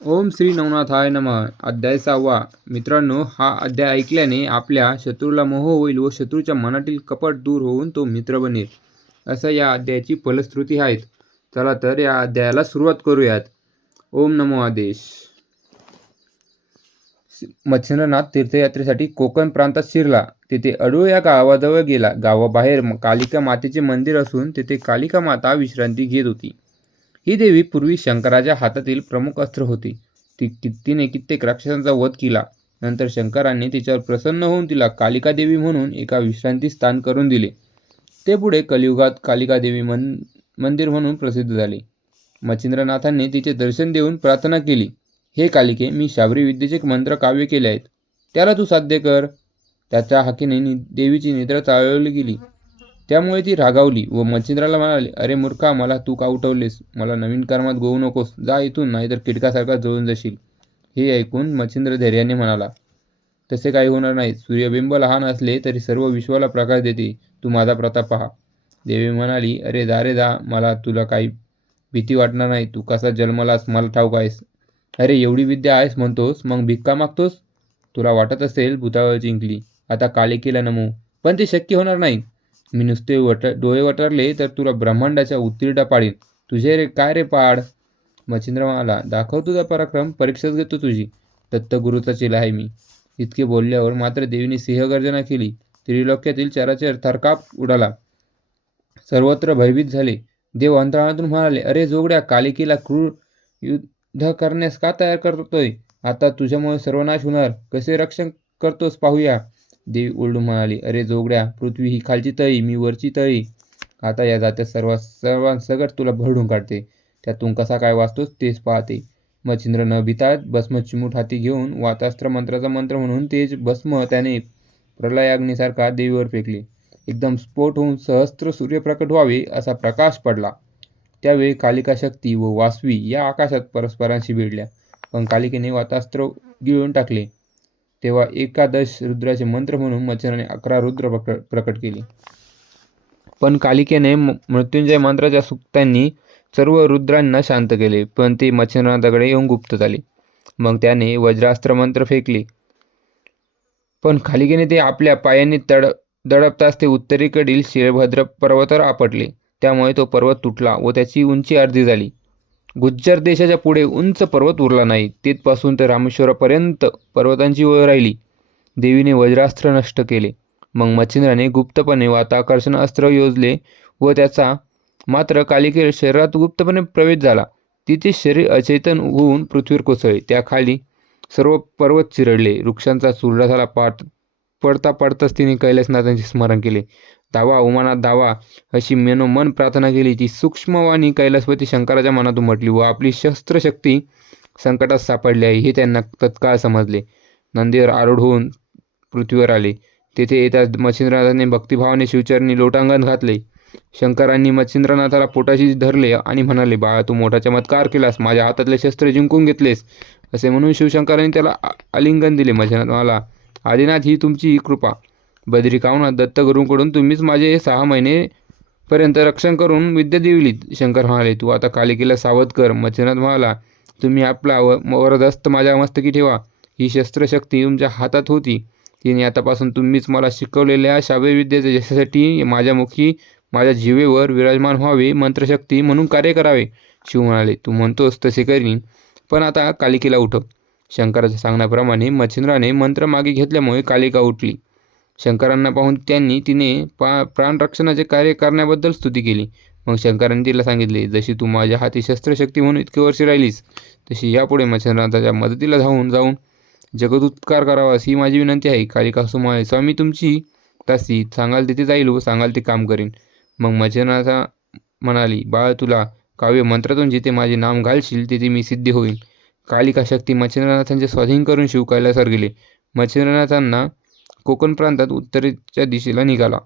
ओम श्री नवनाथाय नमः. अध्याय 6. मित्रांनो, हा अध्याय ऐकल्याने आपल्या शत्रूला मोह होईल व शत्रूच्या मनातील कपट दूर होऊन तो मित्र बनेल, असं या अध्यायाची फलश्रुती आहेत. चला तर या अध्यायाला सुरुवात करूयात. ओम नमो आदेश. मच्छिंद्रनाथ तीर्थयात्रेसाठी कोकण प्रांतात शिरला. तेथे अडूळ या गावाजवळ गेला. गावाबाहेर कालिका मातेचे मंदिर असून तेथे कालिका माता विश्रांती घेत होती. ही देवी पूर्वी शंकराच्या हातातील प्रमुख अस्त्र होती. तिने कित्येक राक्षसांचा वध केला. नंतर शंकरांनी तिच्यावर प्रसन्न होऊन तिला कालिका देवी म्हणून एका विश्रांती स्थान करून दिले. ते पुढे कलियुगात कालिका देवी मंदिर म्हणून प्रसिद्ध झाले. मच्छिंद्रनाथांनी तिचे दर्शन देऊन प्रार्थना केली. हे कालिके, मी शाबरी विद्येचे मंत्र काव्य केले आहेत, त्याला तू साध्य कर. त्याच्या हाकेने देवीची निद्रा चाळवली गेली. त्यामुळे ती रागावली व मच्छिंद्राला म्हणाले, अरे मूर्खा, मला तू का उठवलेस? मला नवीन कर्मात गोवू नकोस. जा इथून, नाहीतर किटकासारखा जळून जाशील. हे ऐकून मच्छिंद्र धैर्याने म्हणाला, तसे काही होणार नाही. सूर्यबिंब लहान असले तरी सर्व विश्वाला प्रकाश देते. तू माझा प्रताप पहा. देवी म्हणाली, अरे जा रे जा, मला तुला काही भीती वाटणार नाही. तू कसा जन्मलास मला ठाऊक आहेस. अरे एवढी विद्या आहेस म्हणतोस, मग भिक्का मागतोस? तुला वाटत असेल भूतावळ जिंकली, आता कालिकेला नमू, पण ते शक्य होणार नाही. मी नुसते डोळे वटारले तर तुला ब्रह्मांडाच्या उत्तीर्डा पाडीन. तुझे रे काय रे पाड? मच्छिंद्र म्हणाला, दाखव तुझा पराक्रम, परीक्षाच घेतो तुझी. दत्तगुरूचा चेला आहे मी. इतके बोलल्यावर मात्र देवीने सिंहगर्जना केली. त्रिलोक्यातील चराचर थरकाप उडाला. सर्वत्र भयभीत झाले. देव अंतराळातून म्हणाले, अरे जोगड्या, कालिकेला क्रूर युद्ध करण्यास का तयार करतोय? आता तुझ्यामुळे सर्वनाश होणार. कसे रक्षण करतोस पाहूया. देवी ओरडून म्हणाली, अरे जोगड्या, पृथ्वी ही खालची तळी, मी वरची तळी. आता या जात्यात सर्वांसकट तुला भरडून काढते. त्यातून कसा काय वाचतोस तेच पाहते. मच्छिंद्र न भिता भस्म चिमूट हाती घेऊन वातास्त्र मंत्राचा मंत्र म्हणून तेज भस्म त्याने प्रलयाग्नीसारखा देवीवर फेकले. एकदम स्फोट होऊन सहस्त्र सूर्य प्रकट व्हावे असा प्रकाश पडला. त्यावेळी कालिका शक्ती व वासवी या आकाशात परस्परांशी भिडल्या. पण कालिकेने वातास्त्र गिळून टाकले. तेव्हा एकादश रुद्राचे मंत्र म्हणून मच्छिंद्राने 11 रुद्र प्रकट केले. पण कालिकेने मृत्युंजय मंत्राच्या सुक्तांनी सर्व रुद्रांना शांत केले. पण ते मच्छिंद्रनाथाकडे येऊन गुप्त झाले. मग त्याने वज्रास्त्र मंत्र फेकले. पण कालिकेने ते आपल्या पायांनी दडपताच ते उत्तरेकडील शिळभद्र पर्वतावर आपटले. त्यामुळे तो पर्वत तुटला व त्याची उंची अर्धी झाली. गुज्जर देशाच्या पुढे उंच पर्वत उरला नाही. तिथपासून तर रामेश्वरापर्यंत पर्वतांची ओळ राहिली. देवीने वज्रास्त्र नष्ट केले. मग मच्छिंद्राने गुप्तपणे वाताकर्षण अस्त्र योजले व त्याचा मात्र कालिके शरीरात गुप्तपणे प्रवेश झाला. तिचे शरीर अचेतन होऊन पृथ्वीवर कोसळले. त्याखाली सर्व पर्वत चिरडले. वृक्षांचा चुरडा झाला. पडता पडताच तिने कैलासनाथांचे स्मरण केले. दावा उमानाथ दावा, अशी मनोमन प्रार्थना केली. ती सूक्ष्मवाणी कैलासपती शंकराच्या मनात उमटली व आपली शस्त्रशक्ती संकटात सापडली आहे हे त्यांना तत्काळ समजले. नंदीवर आरूढ होऊन पृथ्वीवर आले. तेथे येताच मच्छिंद्रनाथाने भक्तिभावाने शिवचरणी लोटांगण घातले. शंकरांनी मच्छिंद्रनाथाला पोटाशी धरले आणि म्हणाले, बाळा, तू मोठा चमत्कार केलास, माझ्या हातातले शस्त्र जिंकून घेतलेस. असे म्हणून शिवशंकरांनी त्याला आलिंगन दिले. मच्छिंद्रनाथ म्हणाला, आदिनाथ, ही तुमची कृपा. बद्रिकावनाथ दत्तगुरूंकडून तुम्हीच माझे 6 महिनेपर्यंत रक्षण करून विद्या दिवलीत. शंकर म्हणाले, तू आता कालिकेला सावध कर. मच्छिंद्रनाथ म्हणाला, तुम्ही आपला वरदहस्त माझ्या मस्तकी ठेवा. ही शस्त्रशक्ती तुमच्या हातात होती. तिने आतापासून तुम्हीच मला शिकवलेल्या शाबरी विद्येच्या यशासाठी माझ्या मुखी, माझ्या जिवेवर विराजमान व्हावे, मंत्रशक्ती म्हणून कार्य करावे. शिव म्हणाले, तू म्हणतोस तसे करीन, पण आता कालिकेला उठव. शंकराच्या सांगण्याप्रमाणे मच्छिंद्राने मंत्र मागे घेतल्यामुळे कालिका उठली. शंकरांना पाहून तिने प्राणरक्षणाचे कार्य करण्याबद्दल स्तुती केली. मग शंकरांनी तिला सांगितले, जशी तू माझ्या हाती शस्त्रशक्ती म्हणून इतके वर्षे राहिलीस, तशी यापुढे मच्छिंद्रनाथाच्या मदतीला जाऊन जगदुत्कार करावास ही माझी विनंती आहे. कालिका सुमाळे, स्वामी तुमची दासी, सांगाल तिथे जाईल व सांगाल ते काम करीन. मग मच्छिंद्रनाथा म्हणाली, बाळ, तुला काव्य मंत्रातून जिथे माझे नाम घालशील तिथे मी सिद्धी होईल. कालिका शक्ती मच्छिंद्रनाथांचे स्वाधीन करून शिव कैलासावर गेले. मच्छिंद्रनाथांना कोकण प्रांतात उत्तरेच्या दिशेला निघाला.